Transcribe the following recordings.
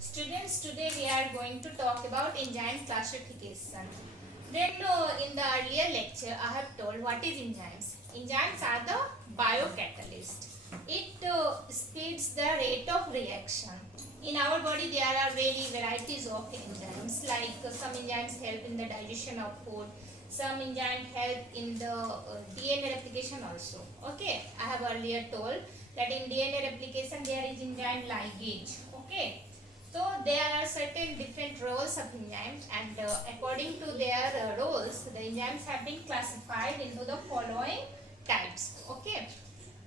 Students, today we are going to talk about enzyme classification. Then in the earlier lecture I have told what is enzymes. Enzymes are the biocatalyst. It speeds the rate of reaction. In our body there are varieties of enzymes, like some enzymes help in the digestion of food, some enzymes help in the DNA replication also. Okay, I have earlier told that in DNA replication there is enzyme ligase. Okay, so there are certain different roles of enzymes, and according to their roles, the enzymes have been classified into the following types. Okay.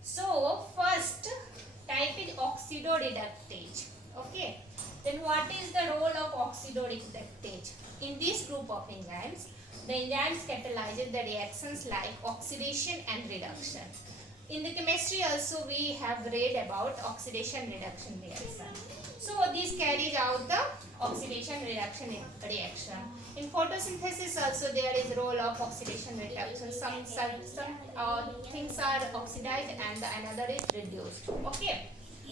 So first type is oxido reductase. Okay. Then what is the role of oxido reductase? In this group of enzymes, the enzymes catalyzes the reactions like oxidation and reduction. In the chemistry also we have read about oxidation reduction reaction. So this carries out the oxidation reduction reaction. In photosynthesis also there is role of oxidation reduction. Some things are oxidized and another is reduced. Okay.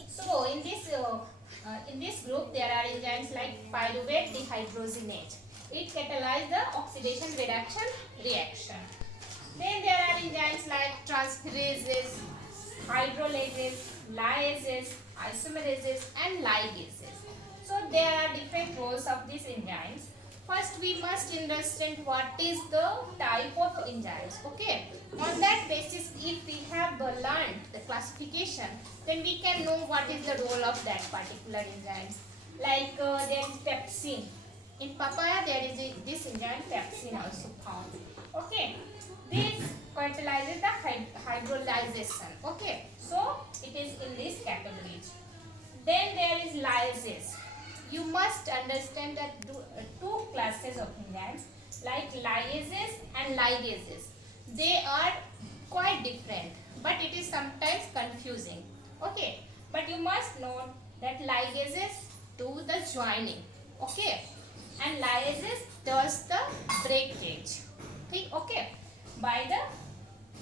So in this group there are enzymes like pyruvate dehydrogenase. It catalyzes the oxidation reduction reaction. Then there are enzymes like transferases, hydrolases, lyases, isomerases and ligases. So there are different roles of these enzymes. First we must understand what is the type of enzymes. Okay. On that basis, if we have learned the classification, then we can know what is the role of that particular enzymes. Like there is pepsin. In papaya there is this enzyme pepsin also found. Okay. This catalyzes the hydrolyzation. Okay. So it is in this category. Then there is lyases. You must understand that two classes of enzymes like lyases and ligases. They are quite different, but it is sometimes confusing. Okay. But you must know that ligases do the joining. Okay. And lyases does the breakage. Okay. By the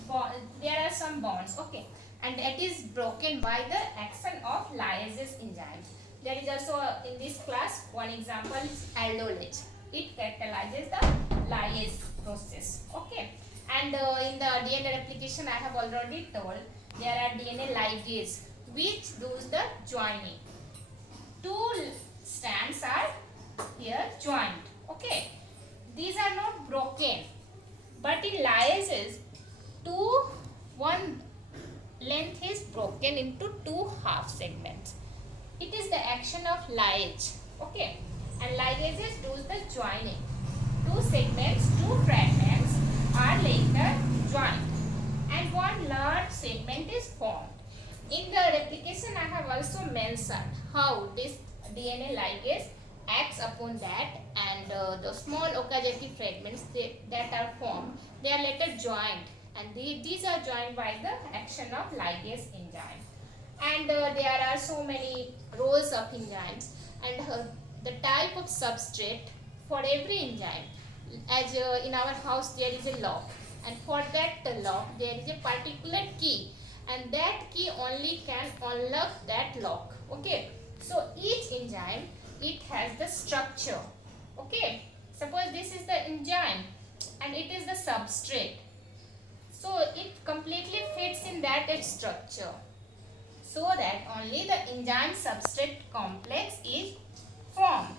bond, there are some bonds. Okay. And it is broken by the action of lyase enzymes. There is also in this class one example is aldolase. It catalyzes the lyase process. Okay. And in the DNA replication I have already told there are DNA ligase which does the joining. Two strands are here joined. Okay. These are not broken, but in lyases one length is broken into two half segments. It is the action of lyase. Okay. And ligases do the joining. Two segments, two fragments are later joined and one large segment is formed. In the replication I have also mentioned how this DNA ligase acts upon that, and the small Okazaki fragments that are formed, they are later joined, and these are joined by the action of ligase enzyme. And there are so many roles of enzymes, and the type of substrate for every enzyme. As in our house there is a lock, and for that lock there is a particular key, and that key only can unlock that lock. Okay. So each enzyme, it has the structure. Okay. Suppose this is the enzyme and it is the substrate. So it completely fits in that its structure, so that only the enzyme substrate complex is formed.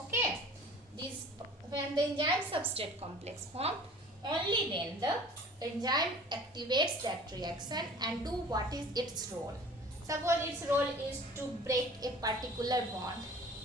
Okay. When the enzyme substrate complex formed, only then the enzyme activates that reaction and do what is its role. Suppose its role is to break a particular bond,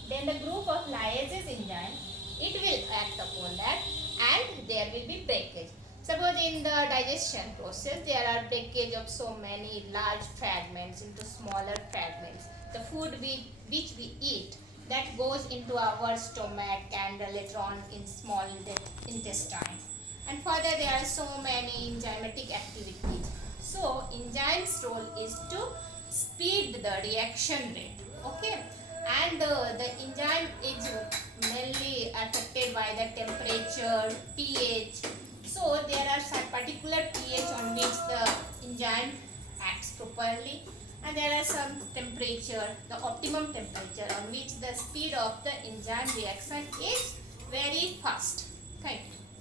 then the group of lyases enzyme, it will act upon that and there will be breakage. Suppose in the digestion process there are breakage of so many large fragments into smaller fragments. The food which we eat, that goes into our stomach and later on in small intestine. And further there are so many enzymatic activities. So enzyme's role is to speed the reaction rate. Okay. And the enzyme is mainly affected by the temperature, pH. So there are some particular pH on which the enzyme acts properly, and there are some temperature, the optimum temperature on which the the speed of the enzyme reaction is very fast. Thank you.